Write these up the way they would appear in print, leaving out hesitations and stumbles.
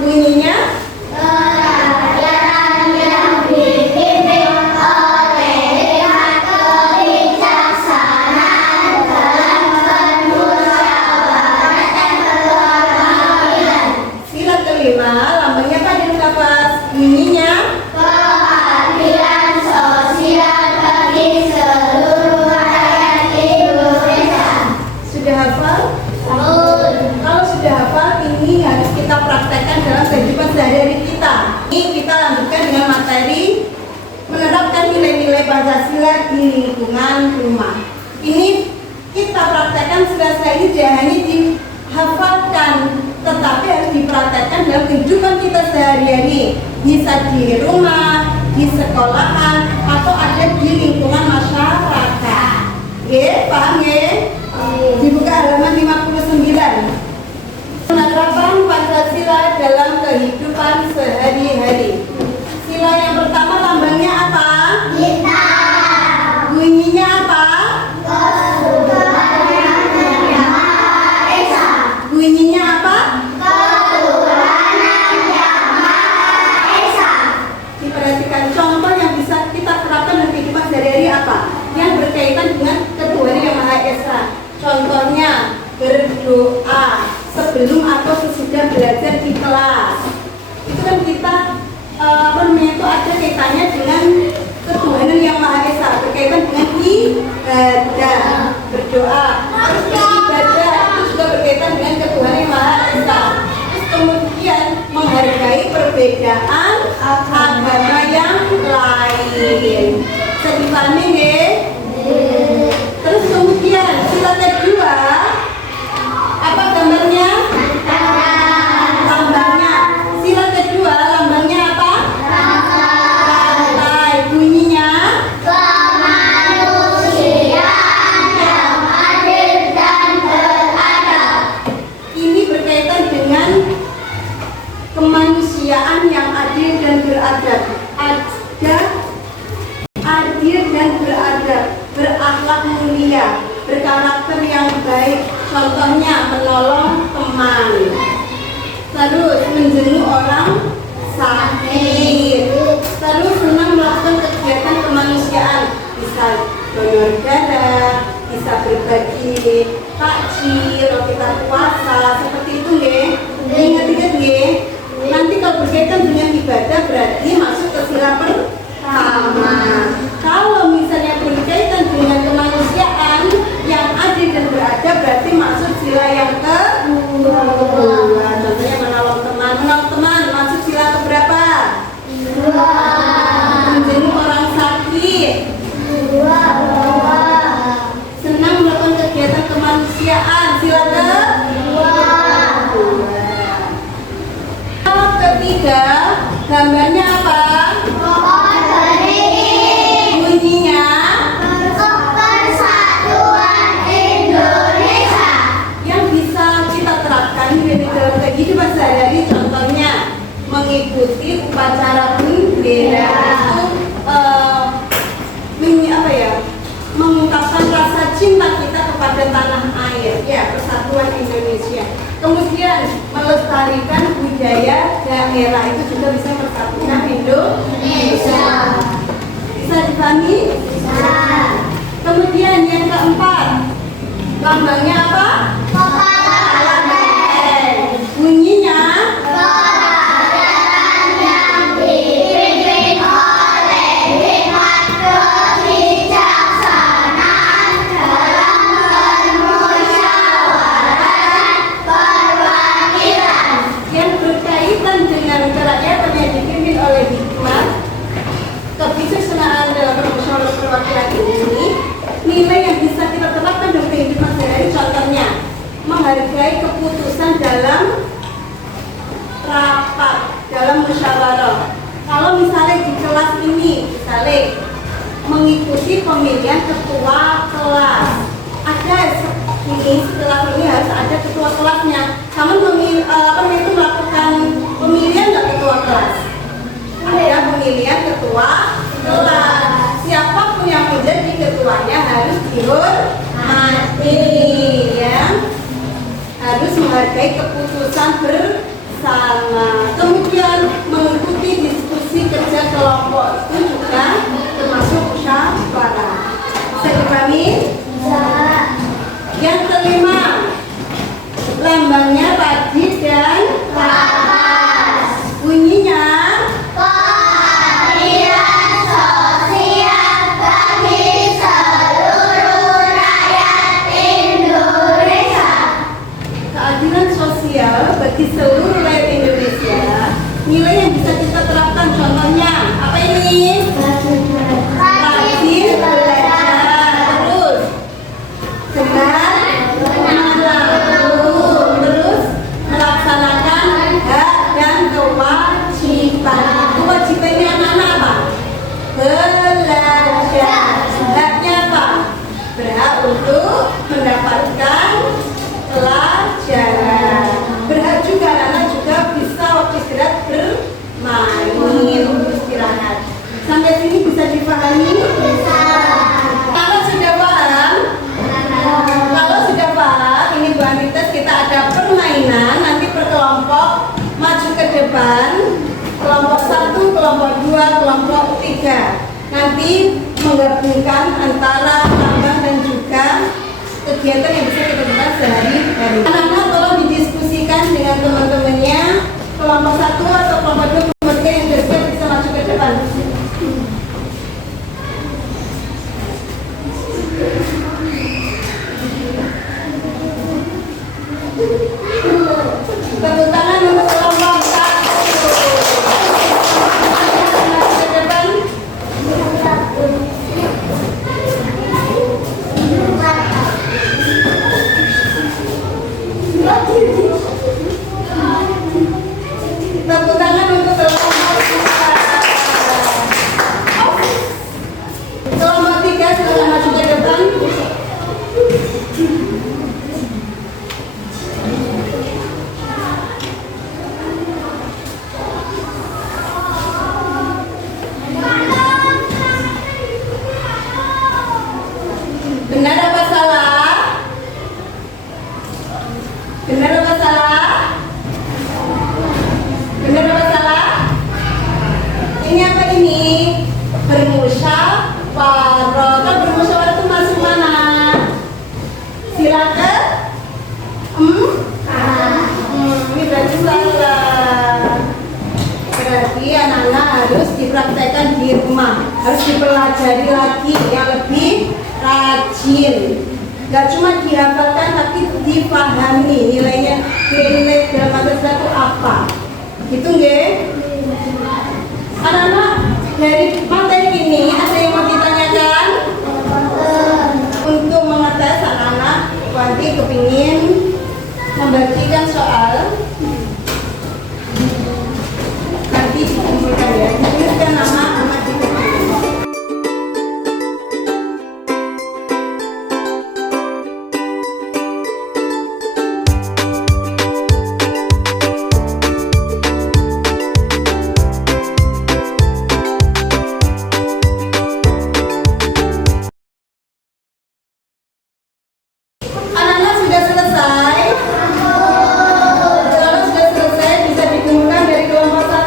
Bunyinya Pancasila di lingkungan rumah. Ini kita praktekkan sila-sila ini tidak hanya dihafalkan, tetapi harus dipraktekkan dalam kehidupan kita sehari-hari. Bisa di rumah, di sekolahan, atau ada di lingkungan masyarakat. Paham ya? Dibuka halaman 59. Penerapan Pancasila dalam kehidupan sehari-hari. Sila yang pertama lambangnya apa? Bintang. Bunyinya apa? Ketuhanan Yang Maha Esa. Bunyinya apa? Ketuhanan Yang Maha Esa. Diperhatikan contoh yang bisa kita terapkan dalam kehidupan sehari-hari apa? Yang berkaitan dengan Ketuhanan Yang Maha Esa. Contohnya berdoa sebelum atau sesudah belajar di kelas. Itu kan kita itu ada kaitannya dengan Ketuhanan Yang Maha Esa, berkaitan dengan ibadah, berdoa. Terus ibadah itu juga berkaitan dengan Ketuhanan Yang Maha Esa. Terus kemudian menghargai perbedaan agama yang lain. Bisa dipahami nggih? Terus kemudian sila kedua, apa gambarnya? Lambangnya. Sila kedua lambangnya apa? Rantai. Bunyinya? Kemanusiaan yang adil dan beradab. Ini berkaitan dengan kemanusiaan yang adil dan beradab. Adil dan beradab, berakhlak mulia, berkarakter yang baik. Contohnya menolong teman, terus menjenguk orang sakit, terus senang melakukan kegiatan kemanusiaan, bisa donor darah, bisa berbagi takjil, kita puasa, seperti itu nggih. Ingat-ingat nggih. Nanti kalau berkaitan dengan ibadah berarti masuk ke sila pertama. Kalau misalnya berkaitan dengan kemanusiaan yang adil dan beradab berarti masuk sila yang kedua. Contohnya menolong teman masuk sila keberapa? 2. Menjenguk orang sakit. 2. Senang melakukan kegiatan kemanusiaan, sila kedua. Ketiga, gambarnya apa? Bunyinya Persatuan Indonesia. Yang bisa kita terapkan di dalam kehidupan sehari-hari, contohnya mengikuti upacara bendera itu mengungkapkan rasa cinta kita kepada tanah air, ya, Persatuan Indonesia. Kemudian melestarikan budaya daerah, itu juga bisa Persatuan Indonesia. Bisa dipahami? Bisa. Kemudian yang keempat, lambangnya apa? Kepala benteng. Bunyinya? Kesadaran yang dipimpin oleh hikmat kebijaksanaan dalam permusyawaratan perwakilan. Yang berkaitan dengan kerakyatan yang dipimpin oleh hikmat kebijaksanaan dalam permusyawaratan perwakilan ini, nilai yang bisa kita terapkan dalam kehidupan sehari-hari, contohnya menghargai keputusan dalam rapat, dalam musyawarah. Kalau misalnya di kelas ini, misalnya mengikuti pemilihan ketua kelas, ada ini setelah ini harus ada ketua kelasnya. Kamu melakukan pemilihan nggak ketua kelas? Ada pemilihan ketua kelas. Siapapun yang menjadi ketuanya harus dihormati, ya. Harus menghargai keputusan bersama. Kemudian mengikuti diskusi kerja kelompok, itu juga termasuk musyawarah. Bisa dipahami? Bisa. Yang kelima, lambangnya padi dan kapas. Bunyinya keadilan sosial bagi seluruh rakyat Indonesia. Keadilan sosial bagi seluruh rakyat Indonesia. Nilai yang bisa kita terapkan, contohnya apa ini? Rajin mainan, nanti per kelompok maju ke depan, kelompok 1, kelompok 2, kelompok 3. Nanti menggabungkan antara lambang dan juga kegiatan yang bisa kita lakukan sehari-hari. Anak-anak tolong didiskusikan dengan teman-temannya, kelompok 1 atau kelompok 2, kelompok 3 yang sudah siap bisa maju ke depan. Tepuk tangan untuk kelompok 1. Maju ke depan. Tepuk tangan untuk kelompok 2. Kelompok 3 silakan maju ke depan. Benar apa salah? Benar apa salah? Benar apa salah? Ini apa ini? Bermusyawarah. Kan bermusyawarah itu masuk mana? Silakan. Ini berarti salah. Berarti anak-anak harus dipraktekkan di rumah, harus dipelajari lagi yang lebih rajin. Gak cuma dihafalkan tapi dipahami nilainya, nilai dalam matematika itu apa. Gitu nggih? Anak-anak, dari materi ini ada yang mau ditanyakan? Untuk mengetes anak-anak, nanti kepingin membagikan soal. Nanti dikumpulkan ya, dituliskan nama anak di kertas. Anak-anak sudah selesai? Kalau sudah selesai bisa dikumpulkan dari kelompok 1.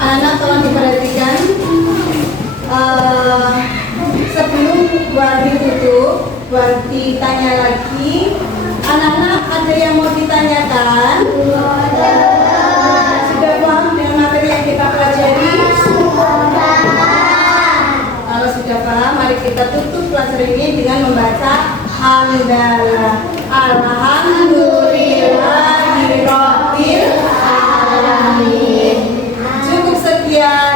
Anak tolong diperhatikan, sebelum Bu Andi tutup, Bu Andi tanya lagi. Anak-anak ada yang mau ditanyakan? Sudah paham dengan materi yang kita pelajari? Kalau sudah paham, mari kita tutup pelajaran ini dengan membaca hamdalah. Alhamdulillahirabbil alamin. Cukup sekian.